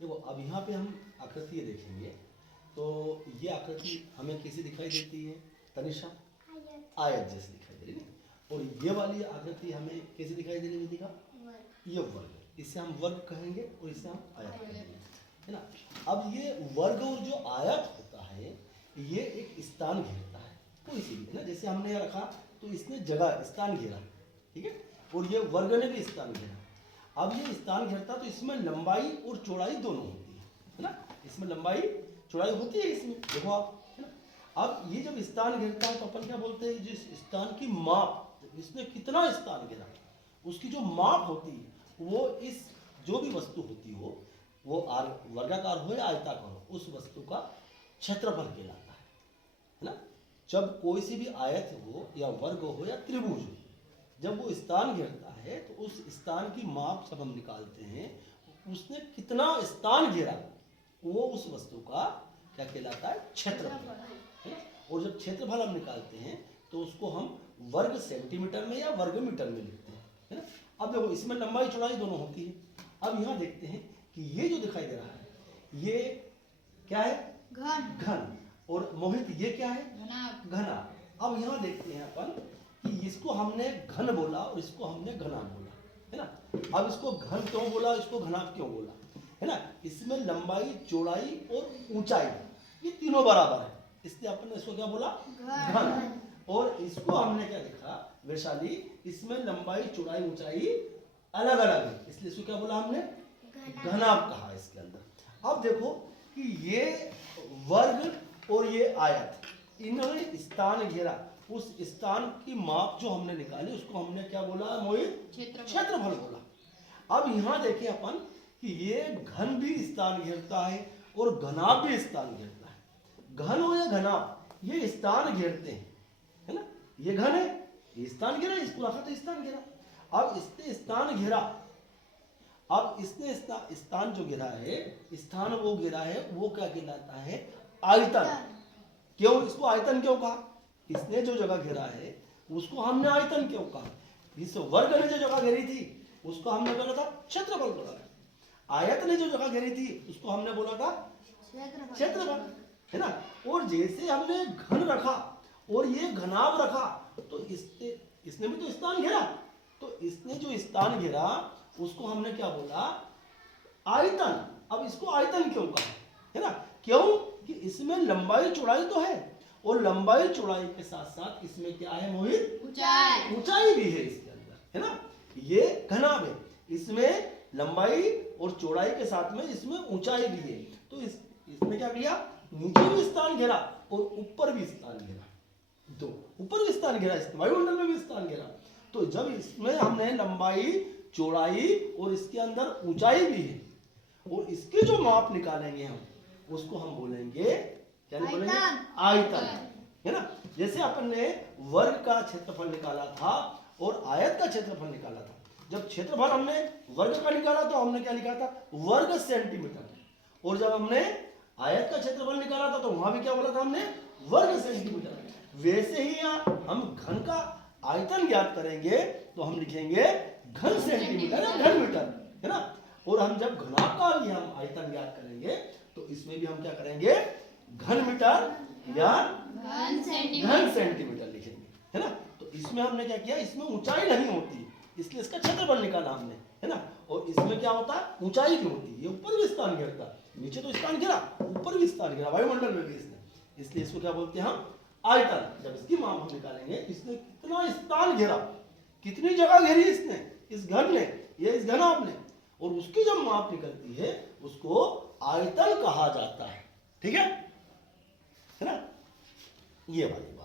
देखो अब यहाँ पे हम आकृति देखेंगे तो ये आकृति हमें कैसी दिखाई देती है तनिषा? आयत जैसी दिखाई दे रही है। और ये वाली आकृति हमें कैसी दिखाई दे रही है दीपिका? ये वर्ग, इसे हम वर्ग कहेंगे और इसे हम आयत कहेंगे, है ना। अब ये वर्ग और जो आयत होता है ये एक स्थान घेरता है कोई सी भी, है ना। जैसे हमने यहाँ रखा तो इसने जगह स्थान घेरा, ठीक है, और ये वर्ग ने भी स्थान घेरा। अब ये स्थान घेरता तो इसमें लंबाई और चौड़ाई दोनों होती है ना। इसमें लंबाई चौड़ाई होती है इसमें, देखो आप, है ना। अब ये जब स्थान घेरता है तो अपन क्या बोलते हैं, जिस स्थान की माप, इसने कितना स्थान घेरा उसकी जो माप होती है वो इस जो भी वस्तु होती हो वो वर्गाकार हो या आयताकार हो उस वस्तु का क्षेत्रफल कहलाता है ना। जब कोई सी भी आयत हो या वर्ग हो या त्रिभुज हो, जब वो स्थान घेरता है तो उस स्थान की माप जब हम निकालते हैं उसने कितना स्थान घेरा वो उस वस्तु का क्या कहलाता है, क्षेत्रफल, है ना। और जब क्षेत्रफल हम निकालते हैं तो उसको हम वर्ग सेंटीमीटर में या वर्ग मीटर में लिखते हैं, है ना। अब देखो इसमें लंबाई चौड़ाई दोनों होती है। अब यहाँ देखते हैं कि ये जो दिखाई दे रहा है ये क्या है, घन, और मोहित ये क्या है, घना। अब यहाँ देखते हैं अपन कि इसको हमने घन बोला और इसको हमने घना बोला, है ना। अब इसको घन क्यों बोला, इसको घना क्यों बोला, है ना। इसमें लंबाई चौड़ाई और ऊंचाई ये तीनों बराबर है, इसलिए अपन ने इसको क्या बोला, घन। और इसको हमने क्या लिखा वैशाली, इसमें लंबाई चौड़ाई ऊंचाई अलग अलग है, इसलिए इसको क्या बोला हमने, घना कहा इसके अंदर। अब देखो कि ये वर्ग और ये आयत इन्होंने स्थान घेरा, उस स्थान की माप जो हमने निकाली उसको हमने क्या बोला मोहित, क्षेत्रफल बोला। अब यहाँ देखें अपन कि ये घन भी स्थान घेरता है और घनाभ भी स्थान घेरता है। घन हो या घनाभ ये स्थान घेरते हैं, है ना। ये घन है, ये स्थान घेरा, इसको रखा तो स्थान घेरा। अब इसने स्थान घेरा, अब इसने स्थान जो घेरा है, स्थान वो घेरा है वो क्या कहलाता है, आयतन। क्यों इसको आयतन क्यों कहा, इसने जो जगह घेरा है उसको हमने आयतन क्यों कहा, इस वर्ग ने जो जगह घेरी थी उसको हमने बोला था क्षेत्रफल बोला था, आयत ने जो जगह घेरी थी उसको हमने बोला था क्षेत्रफल, है ना। और जैसे हमने घन रखा और ये घनाभ रखा तो इसने भी तो स्थान घेरा, तो इसने जो स्थान घेरा उसको हमने क्या बोला, आयतन। अब इसको आयतन क्यों कहा, है ना, क्यों कि इसमें लंबाई चौड़ाई तो है और लंबाई चौड़ाई के साथ साथ इसमें क्या है मोहित, ऊंचाई भी है इसके अंदर, है ना। ये घनाभ है, इसमें लंबाई और चौड़ाई के साथ में इसमें ऊंचाई भी है, तो इसने क्या किया, नीचे भी स्थान घेरा और ऊपर भी स्थान घेरा, तो ऊपर भी स्थान घेरा, इसके वायुमंडल में भी स्थान घेरा। तो जब इसमें हमने लंबाई चौड़ाई और इसके अंदर ऊंचाई भी है और इसके जो माप निकालेंगे हम उसको हम बोलेंगे क्या बोलेंगे, आयतन, है ना। जैसे अपन ने वर्ग का क्षेत्रफल निकाला था और आयत का क्षेत्रफल निकाला था, जब क्षेत्रफल हमने वर्ग का निकाला तो हमने क्या लिखा था, वर्ग सेंटीमीटर, और जब हमने आयत का क्षेत्रफल निकाला था तो वहां भी क्या बोला था हमने, वर्ग सेंटीमीटर। वैसे ही हम घन का आयतन ज्ञात करेंगे तो हम लिखेंगे घन सेंटीमीटर या घन मीटर, है ना। और हम जब घनाभ का भी हम आयतन ज्ञात करेंगे तो इसमें भी हम क्या करेंगे, घन मीटर या घन सेंटीमीटर लिखेंगे, है ना। तो इसमें हमने क्या किया, इसमें ऊंचाई नहीं होती इसलिए इसका क्षेत्रफल निकाला हमने, है ना। और इसमें क्या होता है, ऊंचाई क्यों होती है, ये ऊपर भी स्थान घेरता, नीचे तो स्थान घेरा, ऊपर भी स्थान घेरा, वायुमंडल में भी इसने, इसलिए इसको क्या बोलते हैं हम, आयतन। जब इसकी माप हम निकालेंगे इसने कितना स्थान घेरा, कितनी जगह घेरी इसने, इस घन ने या इस घनाभ ने, और उसकी जब माप निकलती है उसको आयतन कहा जाता है, ठीक है ना। ये बात